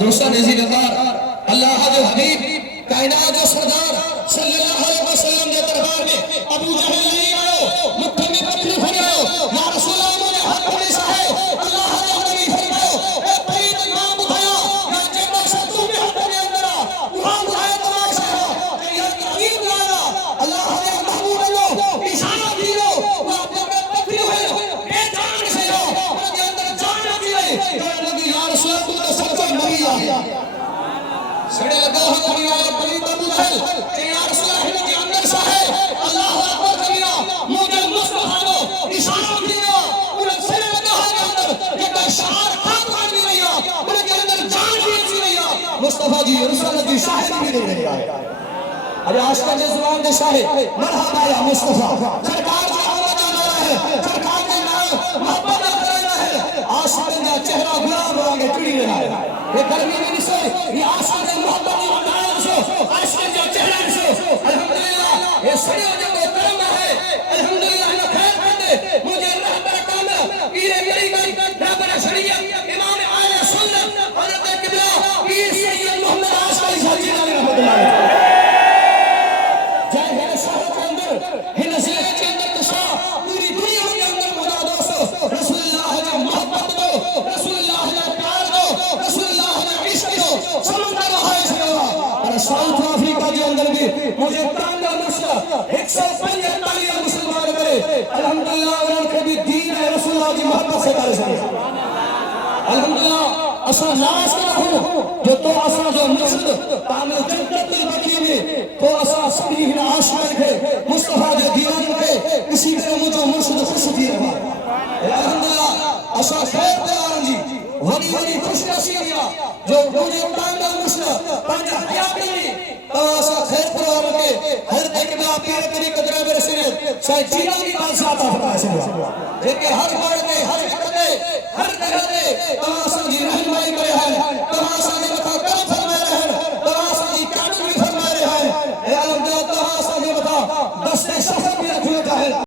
دوسرا نزیر اطار اللہ جو حبیب کائنات جو سردار صلی اللہ علیہ وسلم کے دربار میں ابو جہل نہیں آئے مکہ میں پتھر پھڑے یا رسول اللہ مجھے حق ہمیشہ ہے اللہ جو حبیب فرمائے اے پہید امام بھایا یا جنہ شتو میں حق میں اندرا وہاں بھایا تماشا ہے کہ یا تعلیم لانا اللہ نے محبوب اللہ اشارہ دیو وہ اپنے میں پتھر ہوئے اے جان سے ہو اور کے اندر جانا دیئے یا رسول اللہ تو سچا نبی آیا سڑے لگا ہو کبھی آیا پلید ابو جہل کہ یا رسول اللہ کے اندر سا ہے اللہ اکبر کبیرہ مجھے مصطفیٰ کو اشارہ دیا انہیں سڑے لگا ہو کے اندر کہ بشار حق آدمی نہیں آیا انہیں کے اندر جان بھی اچھی نہیں آیا مصطفیٰ جی رسول اللہ کی شاہد بھی نہیں آیا ابھی آشکا جی زبان دے شاہد مرحبا یا مصطفیٰ سرکار جی آمد آنا ہے سرکار جی محبت آنا ہے آشکا جی چہرہ غلام ہوانگے ٹڑی رہا ہے یہ گرمی میں نہیں سوئے یہ آشکا جی محبت آنا ہے آشکا جی چہرہ نسو الحمدللہ یہ سڑے ہو جب کرم ہے الحمدللہ ہمیں خیر کرتے مجھے رہبر کامل پیرے میری گئی رہبر شریعت امام آیا سنت حضرت قبلہ پیر سید محمد آشکا جی شاہ جی نامی رحمت اللہ علیہ جائے ہے شاہد کے اندر ہی نصیحت کے اندر تشا پوری دنیا کے اندر مجھا دوستو رسول اللہ جا محبت دو رسول اللہ جا پیار دو رسول اللہ جا عشق دو سمندر رہائی سے ہوا اور ساؤتھ افریقہ کے اندر بھی مجھے ترانگا مسئلہ 145 مسلمان کرے الحمدللہ انہوں کے بھی دین ہے رسول اللہ کی محبت سے کر سکے الحمدللہ اصلا ناس کا ہوں جو تو اصلا جو مسجد تعمل جنت البقی میں تو اصلا سبھی ہی عاشق ہے مصطفیٰ جو دیوان ہے اسی سے مجھے مرشد خوش تھی رہا الحمدللہ اصلا خیر دیوان جی ولی ولی خوش نصیبیا جو مجھے تانگا مسئلہ پانچہ حیات نہیں تو اصلا خیر دیوان کے ہر دیکھ میں آپ پیرے تری قدرہ میں رسیلے شاید جینا بھی بات ساتھ آتا ہے لیکن ہر بار دے ہر حق دے ہر جگہ دے تو اصلا